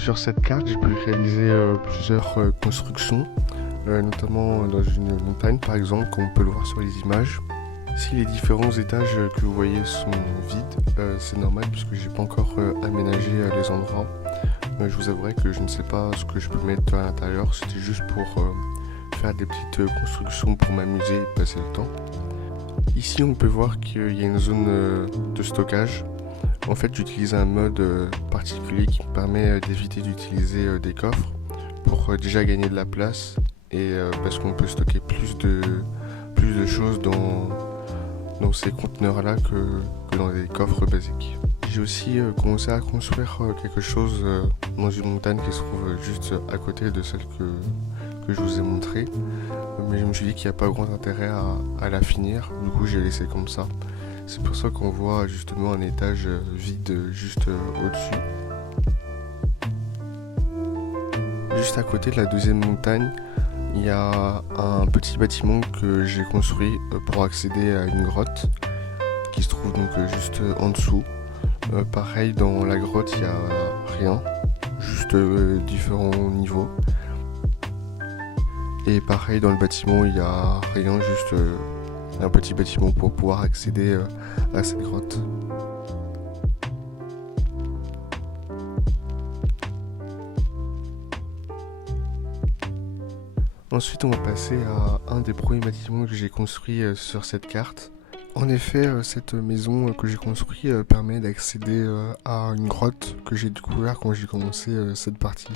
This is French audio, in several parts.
Sur cette carte, j'ai pu réaliser plusieurs constructions, notamment dans une montagne par exemple, comme on peut le voir sur les images. Si les différents étages que vous voyez sont vides, c'est normal puisque j'ai pas encore aménagé les endroits. Je vous avouerai que je ne sais pas ce que je peux mettre à l'intérieur, c'était juste pour faire des petites constructions pour m'amuser et passer le temps. Ici on peut voir qu'il y a une zone de stockage. En fait, j'utilise un mode particulier qui me permet d'éviter d'utiliser des coffres pour déjà gagner de la place et parce qu'on peut stocker plus de choses dans ces conteneurs-là que dans des coffres basiques. J'ai aussi commencé à construire quelque chose dans une montagne qui se trouve juste à côté de celle que je vous ai montrée. Mais je me suis dit qu'il n'y a pas grand intérêt à la finir, du coup j'ai laissé comme ça. C'est pour ça qu'on voit justement un étage vide juste au-dessus. Juste à côté de la deuxième montagne, il y a un petit bâtiment que j'ai construit pour accéder à une grotte qui se trouve donc juste en dessous. Pareil, dans la grotte, il n'y a rien, juste différents niveaux. Et pareil, dans le bâtiment, il n'y a rien, juste un petit bâtiment pour pouvoir accéder à cette grotte. Ensuite, on va passer à un des premiers bâtiments que j'ai construit sur cette carte. En effet, cette maison que j'ai construite permet d'accéder à une grotte que j'ai découvert quand j'ai commencé cette partie.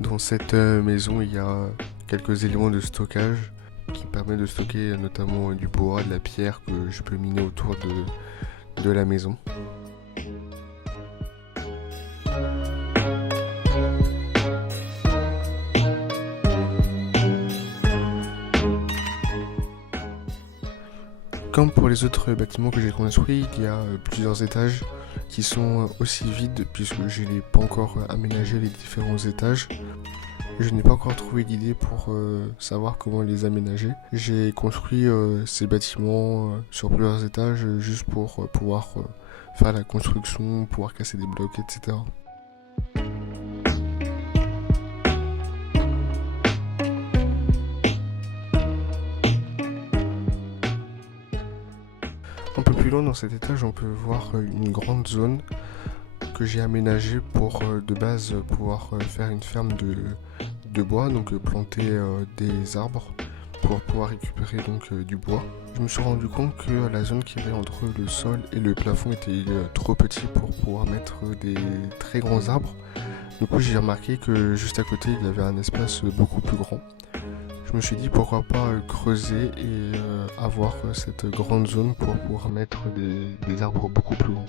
Dans cette maison, il y a quelques éléments de stockage qui permettent de stocker notamment du bois, de la pierre que je peux miner autour de la maison. Comme pour les autres bâtiments que j'ai construits, il y a plusieurs étages qui sont aussi vides puisque je n'ai pas encore aménagé les différents étages. Je n'ai pas encore trouvé d'idée pour savoir comment les aménager. J'ai construit ces bâtiments sur plusieurs étages juste pour pouvoir faire la construction, pouvoir casser des blocs, etc. Un peu plus loin dans cet étage, on peut voir une grande zone que j'ai aménagée pour de base pouvoir faire une ferme de bois, donc planter des arbres pour pouvoir récupérer donc du bois. Je me suis rendu compte que la zone qui avait entre le sol et le plafond était trop petit pour pouvoir mettre des très grands arbres. Du coup, j'ai remarqué que juste à côté, il y avait un espace beaucoup plus grand. Je me suis dit pourquoi pas creuser et avoir cette grande zone pour pouvoir mettre des arbres beaucoup plus grands.